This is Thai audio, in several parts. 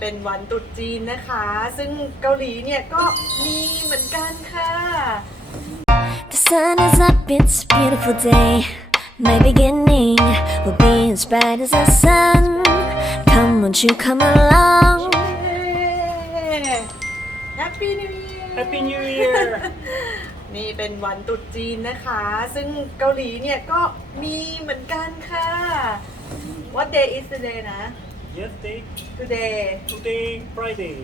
เป็นวันตรุษจีนนะคะ ซึ่งเกาหลีเนี่ยก็มีเหมือนกันค่ะ The sun is up, it's a beautiful day. My beginning will be as bright as the sun. Come, won't you come along? แฮปปี้นิวเยียร์ Happy New Year นี่เป็นวันตรุษจีนนะคะ ซึ่งเกาหลีเนี่ยก็มีเหมือนกันค่ะ What day is today นะ Yesterday Today Today Friday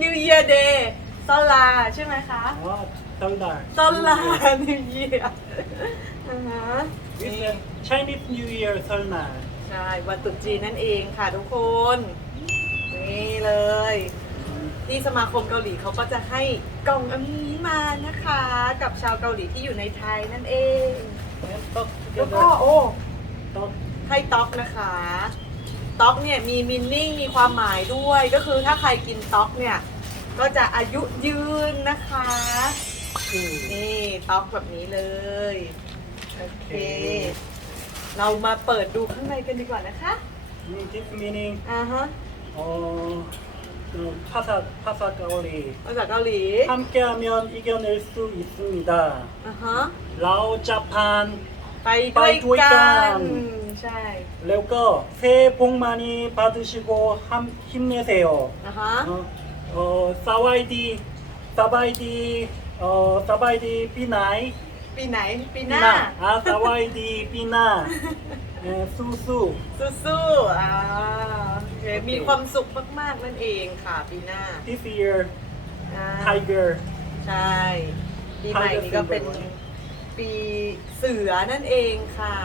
New Year Day ซอลาใช่ไหมคะ อ๋อตอนนั้นซอลา New Year อ่าฮะ This is Chinese New Year 설날ใช่ วันตรุษจีนนั่นเองค่ะทุกคน นี่เลย ที่สมาคมเกาหลีเขาก็จะให้กล่องอันนี้มานะคะ กับชาวเกาหลีที่อยู่ในไทยนั่นเอง And talk แล้วก็ together โอ้ Talk ให้ต๊อกนะคะต๊อกเนี่ยมีมินนิ่งมีความหมายด้วย ก็คือถ้าใครกินต๊อกเนี่ยก็จะอายุยืนนะคะนี่ต๊อกแบบนี้เลยโอเคเรามาเปิดดูข้างในกันดีกว่านะคะ deep meaning อ่าฮะอ๋อภาษาภาษาเกาหลีภาษาเกาหลีทำแก้เมียนอีกเเราจะผ่านไปด้วยกัน ช่แล้วก็เซพงมานีปาตุชิโกฮัมฮิมเนเซโออะฮะเออสบายดีสบายดีเออสบายดีปีไหนปีไหนปีหน้าอะสบายดีปีหน้าเออสู้สู้สู้สู้อ่าโอเคมีความสุขมากๆนั่นเองค่ะปีหน้า This year Tiger ใช่ปีใหม่นี้ก็เป็น ปีเสือนั่นเองค่ะ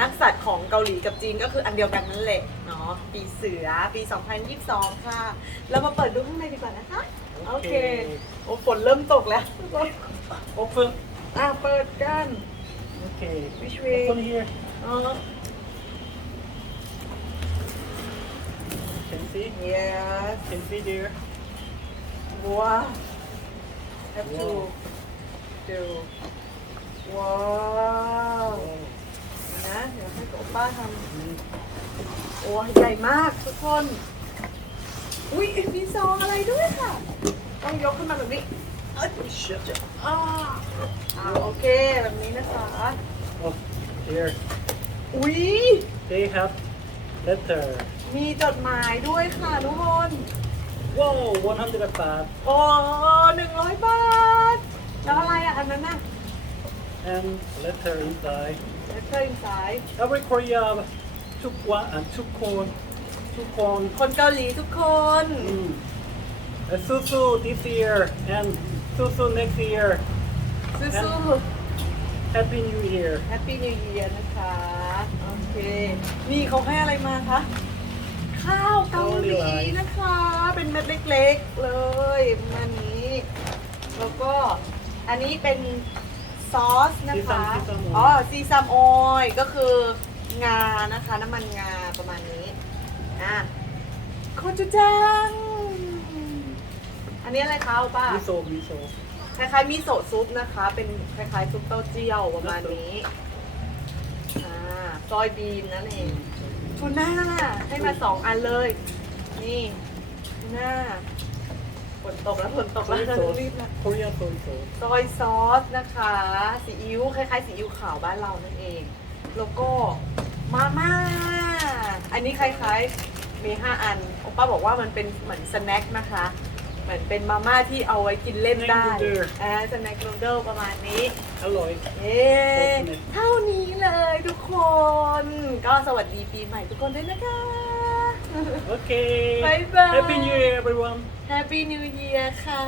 นักสัตว์ของเกาหลีกับจีนก็คืออันเดียวกันนั่นแหละเนาะปีเสือปี 2022 ค่ะ เรามาเปิดดูข้างในดีกว่านะคะ โอเคโอ้ฝนเริ่มตกแล้ว Open อะเปิดกัน Okay Which way? Open here อ๋อ Can see yes Can see there ว้าว have to do ว้าวนะเดี๋ยวให้โอป้าทำ 음, โอ้ใหญ่มากทุกคน อุ้ยมีซองอะไรด้วยค่ะ ต้องยกขึ้นมาแบบนี้เอ้ย shut up อ่าอ่าโอเคแบบนี้นะคะ Oh here อุ้ย They have letter มีจดหมายด้วยค่ะทุกคน Whoa 100 baht โอ้หนึ่งร้อยบาท แล้วอะไรอะ อันนั้นน่ะ and letter inside เลเตอร์อินไซด์ Every Korea took one and took one took one คนเกาหลีทุกคน mm. Uh, Susu this year and Susu next year สู้ Happy New Year ๆ Happy New Year นะคะ โอเค นี่เขาให้อะไรมาคะ ข้าวเกาหลีนะคะ เป็นเม็ดเล็กๆเลยประมาณนี้ แล้วก็อันนี้เป็น ซอสนะคะซีซัมซีซัมออยล์อ๋อซีซัมออยล์ก็คืองานะคะ น้ำมันงาประมาณนี้ อะโคจูจัง อันนี้อะไรคะโอป้า Miso Miso คล้ายๆมิโซะซุปนะคะ เป็นคล้ายๆซุปเต้าเจี้ยวประมาณนี้ อ่าซอยบีนนั่นเองทูน่าให้มาสองอันเลย นี่ทูน่า ฝนตกแล้วฝนตกแล้ว Soy เรา sauce รีบนะ Korean soy sauce ซอยซอสนะคะซีอิ๊วคล้ายๆซีอิ๊วขาวบ้านเรานั่นเอง แล้วก็มาม่าอันนี้คล้ายๆมี 5 อันโอป้าบอกว่ามันเป็นเหมือนสแน็คนะคะ เหมือนเป็นมาม่าที่เอาไว้กินเล่นได้ Snack noodle อ่าสแน็คนูเดิลประมาณนี้ อร่อย เย้เท่านี้เลยทุกคน ก็สวัสดีปีใหม่ทุกคนด้วยนะคะ โอเค บ๊ายบาย Happy New Year everyone Happy New Year ค่ะ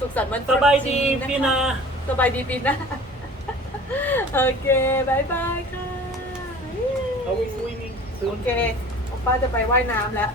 สุขสันต์วันตสรุษบายจีดีนนะคะพี่นาสบายดีปีหน้าโอเคบายบายค่ะ Are we swimming โอ soon? เคป้าจะไปว่ายน้ำแล้ว